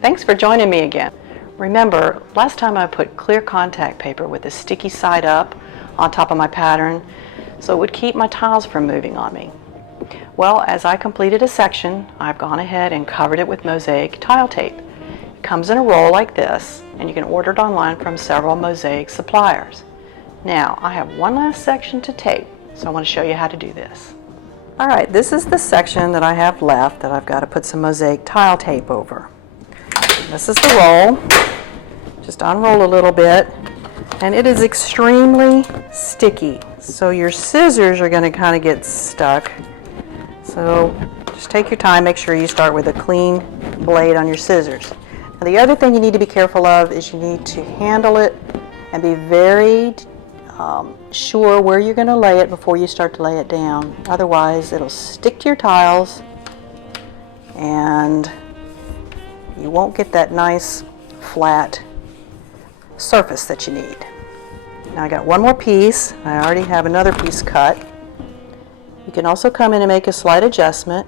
Thanks for joining me again. Remember, last time I put clear contact paper with the sticky side up on top of my pattern so it would keep my tiles from moving on me. Well, as I completed a section, I've gone ahead and covered it with Mosaic tile tape. It comes in a roll like this, and you can order it online from several Mosaic suppliers. Now, I have one last section to tape, so I want to show you how to do this. Alright, this is the section that I have left that I've got to put some Mosaic tile tape over. This is the roll. Just unroll a little bit, and it is extremely sticky, so your scissors are going to kind of get stuck. So just take your time, make sure you start with a clean blade on your scissors. Now, the other thing you need to be careful of is you need to handle it and be very sure where you're going to lay it before you start to lay it down. Otherwise it'll stick to your tiles and you won't get that nice flat surface that you need. Now I got one more piece. I already have another piece cut. You can also come in and make a slight adjustment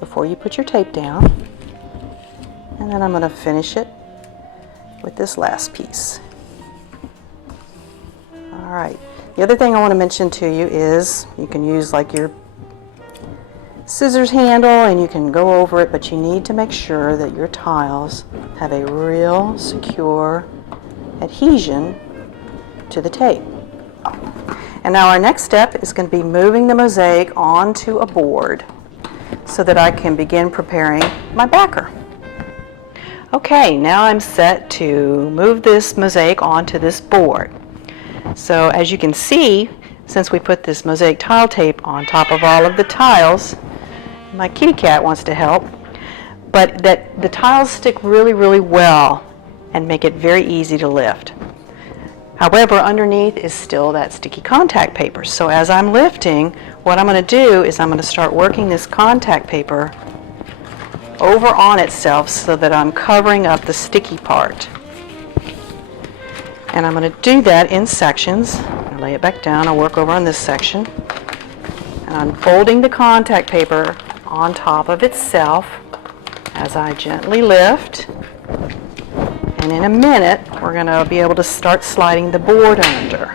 before you put your tape down. And then I'm going to finish it with this last piece. Alright, the other thing I want to mention to you is you can use like your scissors handle and you can go over it, but you need to make sure that your tiles have a real secure adhesion to the tape. And now our next step is going to be moving the mosaic onto a board so that I can begin preparing my backer. Okay, now I'm set to move this mosaic onto this board. So as you can see, since we put this mosaic tile tape on top of all of the tiles, my kitty cat wants to help, but that the tiles stick really well and make it very easy to lift. However, underneath is still that sticky contact paper. So as I'm lifting, what I'm going to do is I'm going to start working this contact paper over on itself so that I'm covering up the sticky part. And I'm going to do that in sections. I'll lay it back down. I'll work over on this section. And I'm folding the contact paper on top of itself as I gently lift. And in a minute, we're going to be able to start sliding the board under.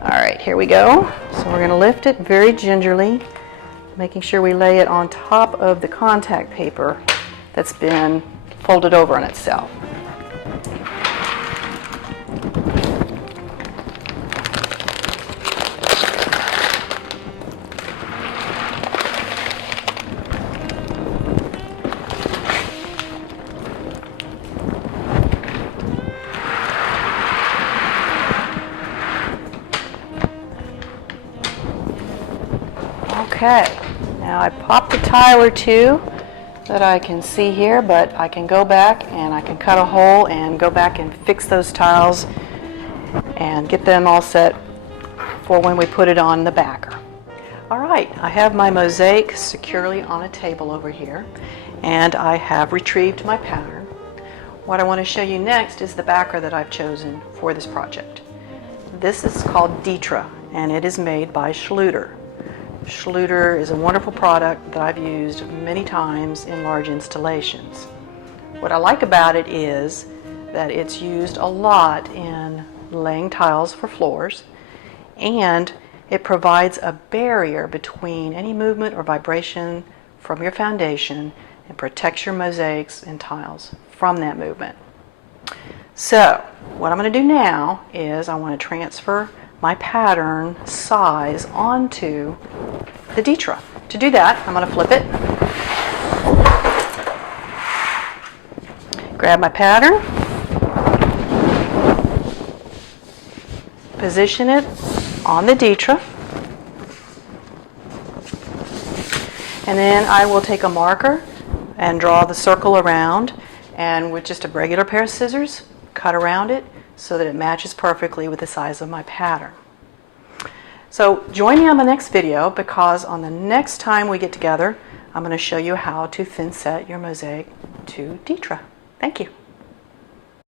Alright, here we go. So we're going to lift it very gingerly, making sure we lay it on top of the contact paper that's been folded over on itself. Okay, now I popped a tile or two that I can see here, but I can go back and I can cut a hole and go back and fix those tiles and get them all set for when we put it on the backer. Alright, I have my mosaic securely on a table over here, and I have retrieved my pattern. What I want to show you next is the backer that I've chosen for this project. This is called Detra, and it is made by Schluter. Schluter is a wonderful product that I've used many times in large installations. What I like about it is that it's used a lot in laying tiles for floors, and it provides a barrier between any movement or vibration from your foundation and protects your mosaics and tiles from that movement. So what I'm going to do now is I want to transfer my pattern size onto the Detra. To do that, I'm going to flip it, grab my pattern, position it on the Detra, and then I will take a marker and draw the circle around, and with just a regular pair of scissors, cut around it so that it matches perfectly with the size of my pattern. So join me on the next video, because on the next time we get together, I'm going to show you how to thin set your mosaic to Detra. Thank you.